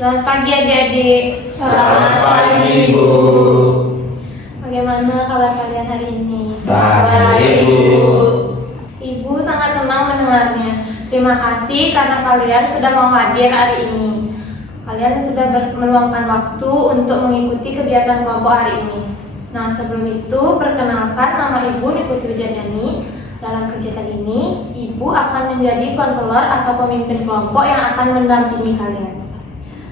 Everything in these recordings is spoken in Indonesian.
Selamat pagi adik-adik. Selamat pagi, Bu. Bagaimana kabar kalian hari ini? Baik, Bu. Ibu sangat senang mendengarnya. Terima kasih karena kalian sudah mau hadir hari ini. Kalian sudah meluangkan waktu untuk mengikuti kegiatan kelompok hari ini. Nah, sebelum itu perkenalkan, nama Ibu Niputri Jadani. Dalam kegiatan ini, Ibu akan menjadi konselor atau pemimpin kelompok yang akan mendampingi kalian.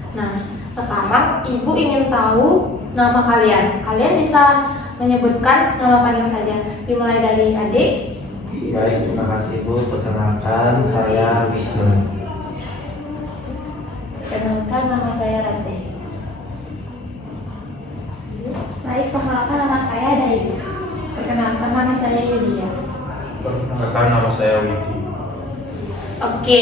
Nah, sekarang Ibu ingin tahu nama kalian. Kalian bisa menyebutkan nama panggilan saja. Dimulai dari adik. Baik, terima kasih, Bu. Perkenalkan, saya Wisnu. Perkenalkan, nama saya Rate. Baik, perkenalkan nama saya Daibu. Perkenalkan nama saya Yulia. Perkenalkan, nama saya Widi. Oke,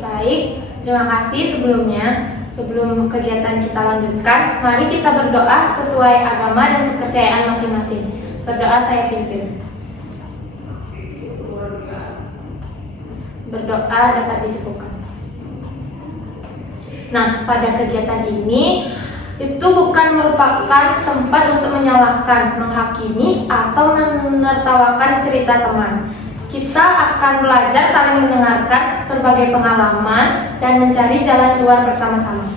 baik. Terima kasih sebelumnya. Sebelum kegiatan kita lanjutkan, mari kita berdoa sesuai agama dan kepercayaan masing-masing. Berdoa saya pimpin. Berdoa dapat dicukupkan. Nah, pada kegiatan ini itu bukan merupakan tempat untuk menyalahkan, menghakimi, atau menertawakan cerita teman. Kita akan belajar saling mendengarkan berbagai pengalaman dan mencari jalan keluar bersama-sama.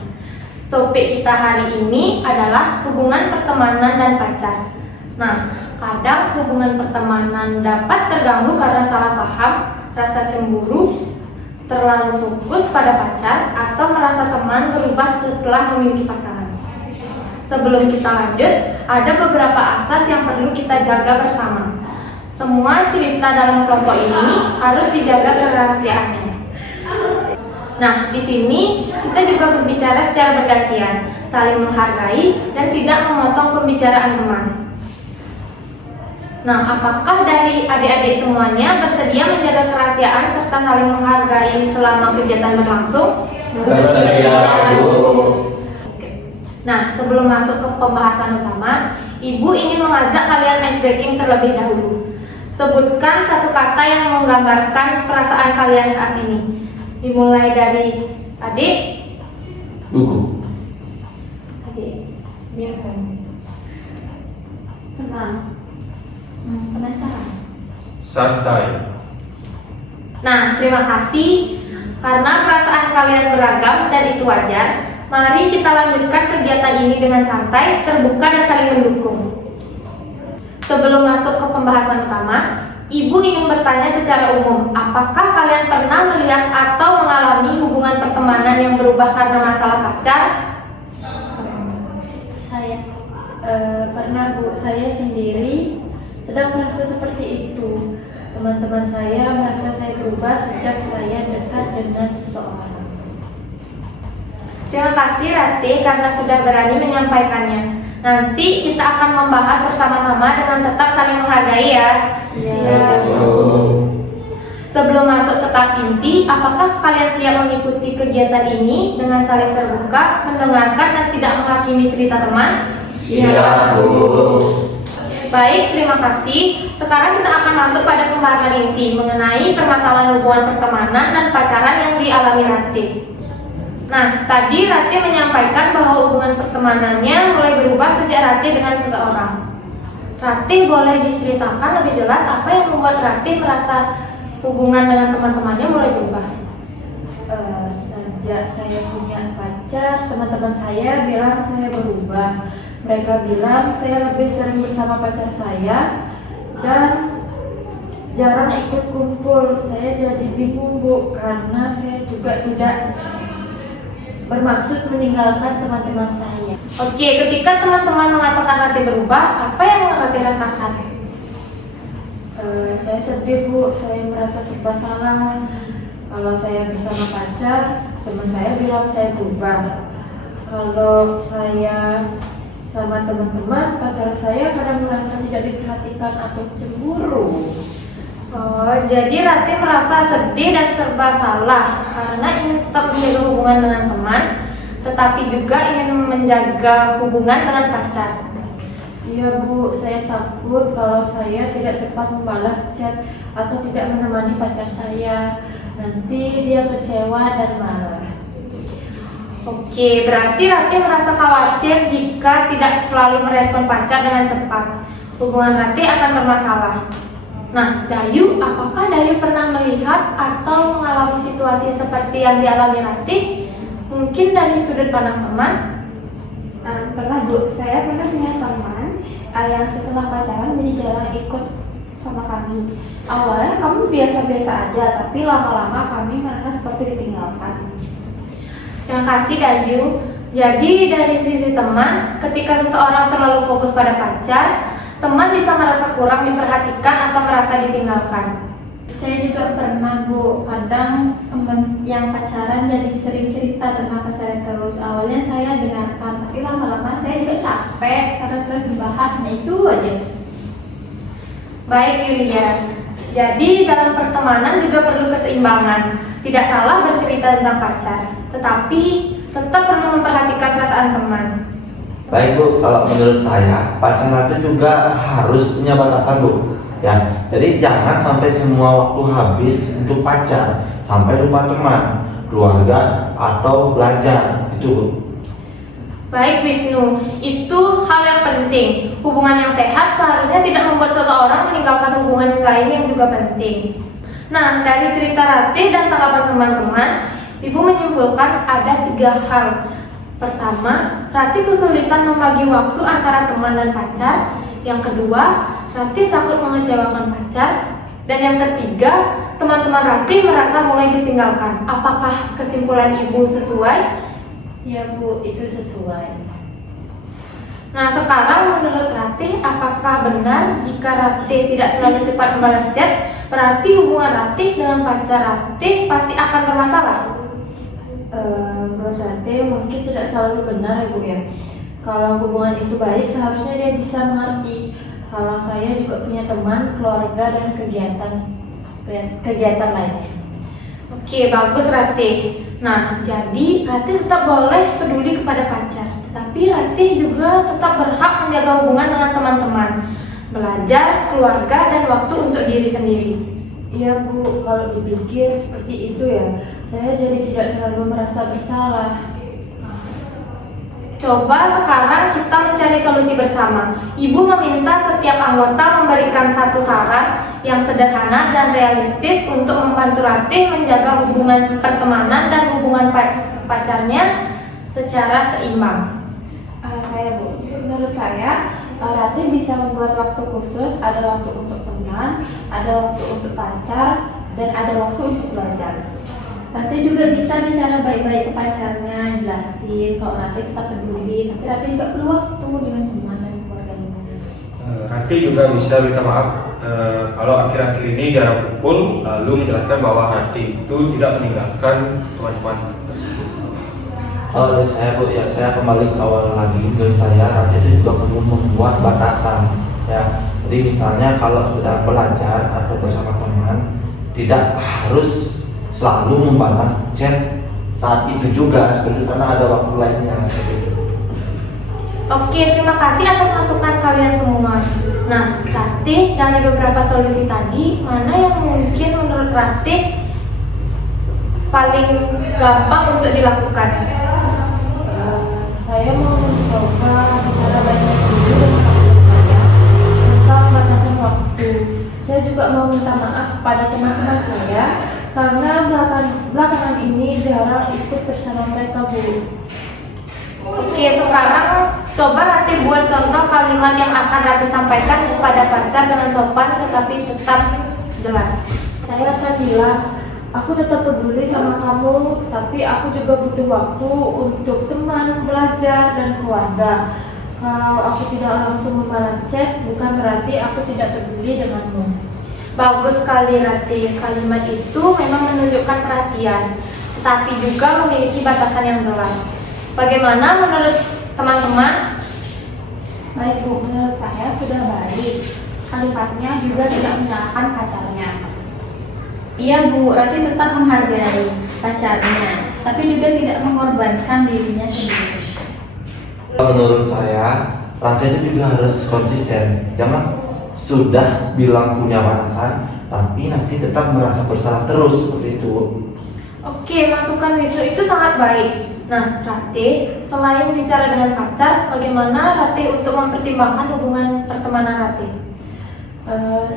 Topik kita hari ini adalah hubungan pertemanan dan pacar. Nah, kadang hubungan pertemanan dapat terganggu karena salah paham, rasa cemburu, terlalu fokus pada pacar, atau merasa teman berubah setelah memiliki pasangan. Sebelum kita lanjut, ada beberapa asas yang perlu kita jaga bersama. Semua cerita dalam kelompok ini harus dijaga kerahasiaannya. Nah, di sini kita juga berbicara secara bergantian, saling menghargai dan tidak memotong pembicaraan teman. Nah, apakah dari adik-adik semuanya bersedia menjaga kerahasiaan serta saling menghargai selama kegiatan berlangsung? Bersedia, Bu. Nah, sebelum masuk ke pembahasan utama, Ibu ingin mengajak kalian ice breaking terlebih dahulu. Sebutkan satu kata yang menggambarkan perasaan kalian saat ini. Dimulai dari adik. Buku. Adik, biarkan. Tenang. Penasaran. Santai. Nah, terima kasih. Karena perasaan kalian beragam dan itu wajar, mari kita lanjutkan kegiatan ini dengan santai, terbuka, dan saling mendukung. Sebelum masuk ke pembahasan utama, Ibu ingin bertanya secara umum, apakah kalian pernah melihat atau mengalami hubungan pertemanan yang berubah karena masalah pacar? Saya pernah, Bu. Saya sendiri sedang merasa seperti itu. Teman-teman saya merasa saya berubah sejak saya dekat dengan seseorang. Terima kasih Rati karena sudah berani menyampaikannya. Nanti kita akan membahas bersama-sama dengan tetap saling menghargai ya. Iya. Sebelum masuk ke tahap inti, apakah kalian siap mengikuti kegiatan ini dengan saling terbuka, mendengarkan dan tidak menghakimi cerita teman? Siap, Bu. Baik, terima kasih. Sekarang kita akan masuk pada pembahasan inti mengenai permasalahan hubungan pertemanan dan pacaran yang dialami Rati. Nah, tadi Rati menyampaikan bahwa hubungan pertemanannya mulai berubah sejak Rati dengan seseorang. Rati boleh diceritakan lebih jelas apa yang membuat Rati merasa hubungan dengan teman-temannya mulai berubah? Sejak saya punya pacar, teman-teman saya bilang saya berubah. Mereka bilang saya lebih sering bersama pacar saya dan jarang ikut kumpul. Saya jadi bingung, Bu, karena saya juga tidak bermaksud meninggalkan teman-teman saya. Oke, ketika teman-teman mengatakan Rati berubah, apa yang Rati rasakan? Saya sedih, Bu. Saya merasa serba salah. Kalau saya bersama pacar, teman saya bilang saya berubah. Kalau saya sama teman-teman, pacar saya kadang merasa tidak diperhatikan atau cemburu. Oh, jadi Rati merasa sedih dan serba salah karena ingin tetap menjaga hubungan dengan teman, tetapi juga ingin menjaga hubungan dengan pacar. Iya, Bu, saya takut kalau saya tidak cepat membalas chat atau tidak menemani pacar saya. Nanti dia kecewa dan marah. Oke, berarti Ratih merasa khawatir jika tidak selalu merespon pacar dengan cepat. Hubungan Ratih akan bermasalah. Nah, Dayu, apakah Dayu pernah melihat atau mengalami situasi seperti yang dialami Ratih? Mungkin dari sudut pandang teman? Pernah Bu, saya pernah punya teman yang setelah pacaran jadi jarang ikut sama kami. Awalnya kami biasa-biasa aja, tapi lama-lama kami merasa seperti ditinggalkan. Terima kasih Dayu. Jadi dari sisi teman, ketika seseorang terlalu fokus pada pacar, teman bisa merasa kurang diperhatikan atau merasa ditinggalkan. Saya juga pernah Bu, kadang teman yang pacaran jadi sering cerita tentang pacaran terus. Awalnya saya dengarkan, tapi lama-lama saya juga capek karena terus dibahasnya itu aja. Baik Yulia, jadi dalam pertemanan juga perlu keseimbangan. Tidak salah bercerita tentang pacar, tetapi tetap perlu memperhatikan perasaan teman. Baik Bu, kalau menurut saya pacaran itu juga harus punya batasan Bu. Ya, jadi jangan sampai semua waktu habis untuk pacar, sampai lupa teman, keluarga atau belajar. Itu Bu. Baik Wisnu, itu hal yang penting. Hubungan yang sehat seharusnya tidak membuat seseorang meninggalkan hubungan lain yang juga penting. Nah, dari cerita Ratih dan tanggapan teman-teman, Ibu menyimpulkan ada 3 hal. Pertama, Ratih kesulitan membagi waktu antara teman dan pacar. Yang kedua, Ratih takut mengecewakan pacar. Dan yang ketiga, teman-teman Ratih merasa mulai ditinggalkan. Apakah kesimpulan Ibu sesuai? Ya Bu, itu sesuai. Nah, sekarang menurut Ratih, apakah benar jika Ratih tidak selalu cepat membalas chat, berarti hubungan Ratih dengan pacar Ratih pasti akan bermasalah? Menurut Ratih mungkin tidak selalu benar ya Bu ya. Kalau hubungan itu baik, seharusnya dia bisa mengerti kalau saya juga punya teman, keluarga, dan kegiatan lainnya. Oke, bagus Ratih. Nah, jadi Ratih tetap boleh peduli kepada pacar, tetapi Ratih juga tetap berhak menjaga hubungan dengan teman-teman, belajar, keluarga, dan waktu untuk diri sendiri. Iya Bu, kalau dipikir seperti itu ya, saya jadi tidak terlalu merasa bersalah. Coba sekarang kita mencari solusi bersama. Ibu meminta setiap anggota memberikan satu saran yang sederhana dan realistis untuk membantu Ratih menjaga hubungan pertemanan dan hubungan pacarnya secara seimbang. Saya Bu, menurut saya Ratih bisa membuat waktu khusus, ada waktu untuk teman, ada waktu untuk pacar, dan ada waktu untuk belajar. Ratih juga bisa bicara baik-baik ke pacarnya, jelasin kalau Ratih tetap peduli, tapi Ratih juga perlu waktu dengan teman dan keluarganya. Ratih juga bisa minta maaf kalau akhir-akhir ini jarang kumpul, lalu menjelaskan bahwa Ratih itu tidak meninggalkan teman-teman tersebut. Kalau dari saya Bu, ya saya kembali ke awal lagi. Dari saya Ratih itu juga perlu membuat batasan. Ya, jadi misalnya kalau sedang belajar atau bersama teman, tidak harus selalu membalas chat saat itu juga, seperti karena ada waktu lainnya seperti itu. Oke, terima kasih atas masukan kalian semua. Nah, Ratih, dari beberapa solusi tadi, mana yang mungkin menurut Ratih paling gampang untuk dilakukan? Saya mau mencoba bicara baik-baik dulu dengan teman saya tentang batasan waktu. Saya juga mau minta maaf kepada teman-teman saya karena belakangan ini jarang ikut bersama mereka Bu. Oke, sekarang coba Ratih buat contoh kalimat yang akan Ratih sampaikan kepada pacar dengan sopan tetapi tetap jelas. Saya akan bilang, aku tetap peduli sama kamu, tapi aku juga butuh waktu untuk teman, belajar, dan keluarga. Kalau aku tidak langsung membalas chat, bukan berarti aku tidak peduli denganmu. Bagus sekali Ratih, kalimat itu memang menunjukkan perhatian, tetapi juga memiliki batasan yang jelas. Bagaimana menurut teman-teman? Baik Bu, menurut saya sudah baik. Kalimatnya juga tidak menyalahkan pacarnya. Iya Bu, Ratih tetap menghargai pacarnya, tapi juga tidak mengorbankan dirinya sendiri. Menurut saya, Ratih itu juga harus konsisten. Jangan sudah bilang punya batasan, tapi nanti tetap merasa bersalah terus seperti itu. Oke, masukan Wisnu itu sangat baik. Nah, Ratih, selain bicara dengan pacar, bagaimana Ratih untuk mempertimbangkan hubungan pertemanan Ratih?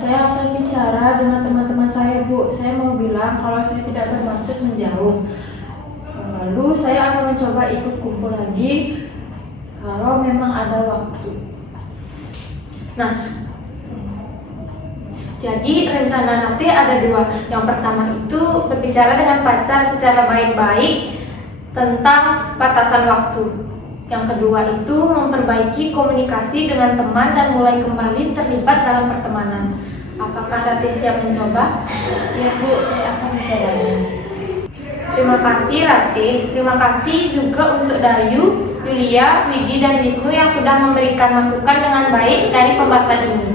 Saya akan bicara dengan teman-teman saya, Bu. Saya mau bilang kalau saya tidak bermaksud menjauh. Lalu saya akan mencoba ikut kumpul lagi kalau memang ada waktu. Nah, jadi rencana Ratih ada dua. Yang pertama itu berbicara dengan pacar secara baik-baik tentang batasan waktu. Yang kedua itu memperbaiki komunikasi dengan teman dan mulai kembali terlibat dalam pertemanan. Apakah Ratih siap mencoba? Siap, Bu, saya akan mencobanya. Terima kasih Ratih. Terima kasih juga untuk Dayu, Yulia, Widi, dan Wisnu yang sudah memberikan masukan dengan baik dari pembahasan ini.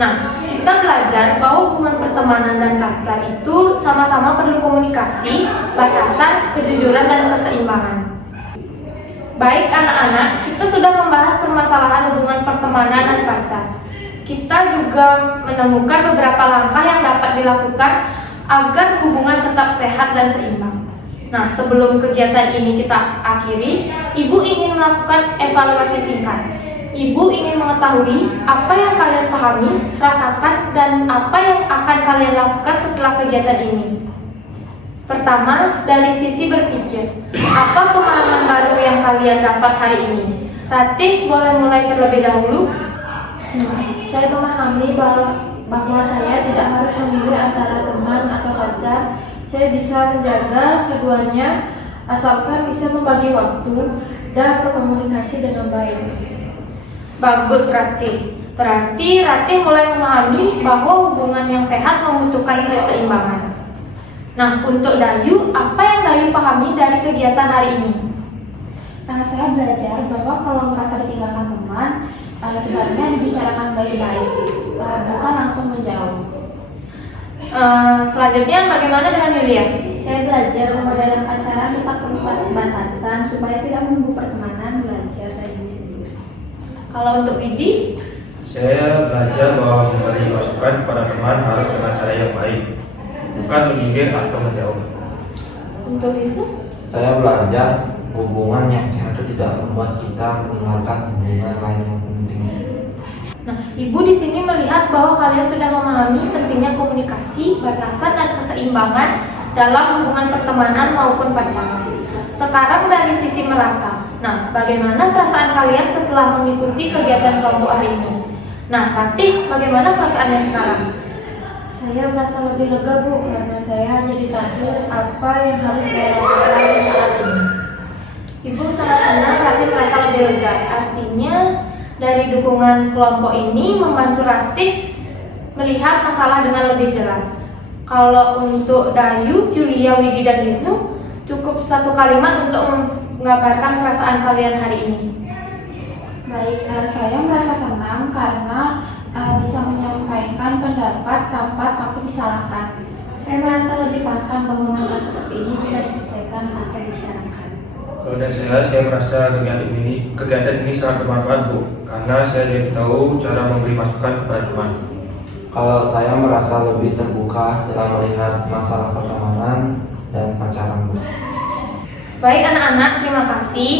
Nah, kita belajar bahwa hubungan pertemanan dan pacar itu sama-sama perlu komunikasi, batasan, kejujuran, dan keseimbangan. Baik anak-anak, kita sudah membahas permasalahan hubungan pertemanan dan pacar. Kita juga menemukan beberapa langkah yang dapat dilakukan agar hubungan tetap sehat dan seimbang. Nah, sebelum kegiatan ini kita akhiri, Ibu ingin melakukan evaluasi singkat. Ibu ingin mengetahui apa yang kalian pahami, rasakan, dan apa yang akan kalian lakukan setelah kegiatan ini. Pertama, dari sisi berpikir, apa pemahaman baru yang kalian dapat hari ini? Ratih, boleh mulai terlebih dahulu? Saya memahami bahwa saya tidak harus memilih antara teman atau pacar. Saya bisa menjaga keduanya asalkan bisa membagi waktu dan berkomunikasi dengan baik. Bagus Ratih. Berarti Ratih mulai memahami bahwa hubungan yang sehat membutuhkan keseimbangan. Nah, untuk Dayu, apa yang Dayu pahami dari kegiatan hari ini? Saya belajar bahwa kalau merasa ditinggalkan teman, sebaiknya dibicarakan baik-baik, bukan langsung menjauh. Selanjutnya, bagaimana dengan Yulia? Saya belajar bahwa dalam pacaran tetap perlu batasan supaya tidak mengganggu pertemanan, belajar dari diri sendiri. Kalau untuk Widi? Saya belajar bahwa memberi masukan kepada teman harus dengan cara yang baik, bukan menyindir atau menjauh. Untuk Wisnu? Saya belajar hubungan yang sehat itu tidak membuat kita meninggalkan hubungan lain yang penting. Nah, Ibu di sini melihat bahwa kalian sudah memahami pentingnya komunikasi, batasan, dan keseimbangan dalam hubungan pertemanan maupun pacaran. Sekarang dari sisi merasa. Nah, bagaimana perasaan kalian setelah mengikuti kegiatan kelompok hari ini? Nah, Ratih, bagaimana perasaannya sekarang? Saya merasa lebih lega, Bu, karena saya jadi tahu apa yang harus saya lakukan saat ini. Ibu sangat senang Ratih merasa lebih lega. Artinya dari dukungan kelompok ini membantu Ratih melihat masalah dengan lebih jelas. Kalau untuk Dayu, Yulia, Widi, dan Wisnu, cukup satu kalimat untuk menggambarkan perasaan kalian hari ini. Baik, saya merasa senang karena bisa menyampaikan pendapat tanpa takut disalahkan. Saya merasa lebih paham bahwa masalah seperti ini bisa diselesaikan tanpa dibicarakan. Kalau dari saya merasa kegiatan ini sangat bermanfaat, Bu, karena saya jadi tahu cara memberi masukan kepada teman. Kalau saya merasa lebih terbuka dalam melihat masalah pertemanan dan pacaran. Baik anak-anak, terima kasih.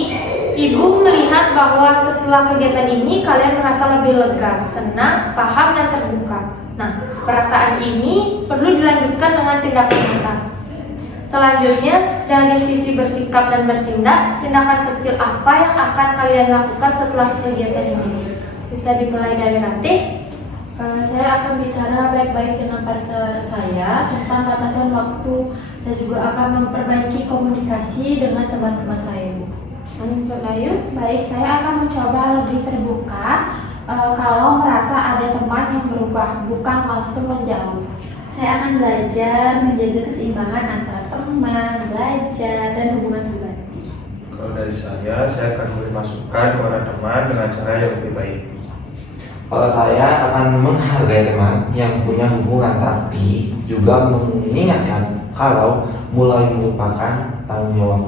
Ibu melihat bahwa setelah kegiatan ini kalian merasa lebih lega, senang, paham, dan terbuka. Nah, perasaan ini perlu dilanjutkan dengan tindakan nyata. Selanjutnya, dari sisi bersikap dan bertindak, tindakan kecil apa yang akan kalian lakukan setelah kegiatan ini? Bisa dimulai dari Ratih. Saya akan bicara baik-baik dengan pacar saya tentang batasan waktu. Saya juga akan memperbaiki komunikasi dengan teman-teman saya, Bu. Untuk Dayu. Baik, saya akan mencoba lebih terbuka kalau merasa ada teman yang berubah, bukan langsung menjauh. Saya akan belajar menjaga keseimbangan antara teman, belajar, dan hubungan pribadi. Kalau dari saya akan memberi masukan kepada teman dengan cara yang lebih baik. Kalau saya akan menghargai teman yang punya hubungan, tapi juga mengingatkan kalau mulai melupakan tanggung jawab.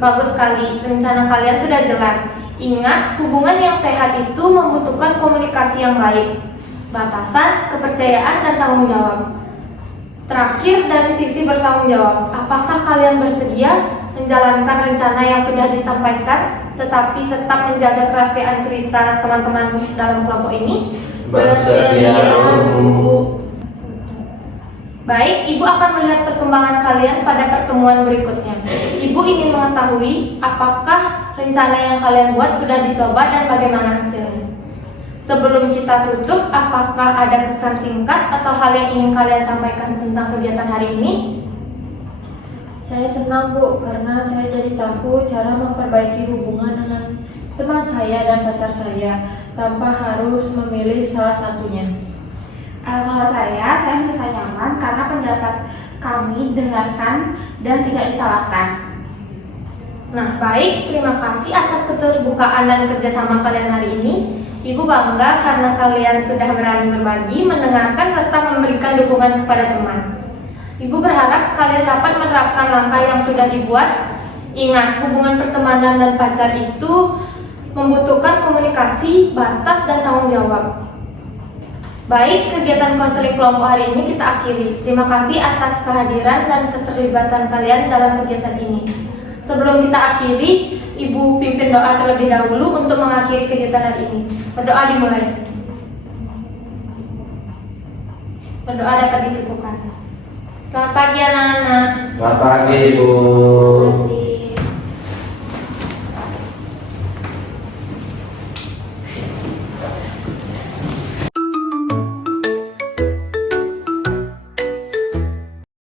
Bagus sekali, rencana kalian sudah jelas. Ingat, hubungan yang sehat itu membutuhkan komunikasi yang baik, batasan, kepercayaan, dan tanggung jawab. Terakhir, dari sisi bertanggung jawab, apakah kalian bersedia menjalankan rencana yang sudah disampaikan, tetapi tetap menjaga kerahasiaan cerita teman-teman dalam kelompok ini? Bersedia, Bu. Baik, Ibu akan melihat perkembangan kalian pada pertemuan berikutnya. Ibu ingin mengetahui apakah rencana yang kalian buat sudah dicoba dan bagaimana hasilnya. Sebelum kita tutup, apakah ada kesan singkat atau hal yang ingin kalian sampaikan tentang kegiatan hari ini? Saya senang, Bu, karena saya jadi tahu cara memperbaiki hubungan dengan teman saya dan pacar saya tanpa harus memilih salah satunya. Kalau saya merasa nyaman karena pendapat kami didengarkan dan tidak disalahkan. Nah, baik, terima kasih atas keterbukaan dan kerjasama kalian hari ini. Ibu bangga karena kalian sudah berani berbagi, mendengarkan, serta memberikan dukungan kepada teman. Ibu berharap kalian dapat menerapkan langkah yang sudah dibuat. Ingat, hubungan pertemanan dan pacar itu membutuhkan komunikasi, batas, dan tanggung jawab. Baik, kegiatan konseling kelompok hari ini kita akhiri. Terima kasih atas kehadiran dan keterlibatan kalian dalam kegiatan ini. Sebelum kita akhiri, Ibu pimpin doa terlebih dahulu untuk mengakhiri kegiatan hari ini. Berdoa dimulai. Berdoa dapat dicukupkan. Selamat pagi anak-anak. Selamat pagi, Bu.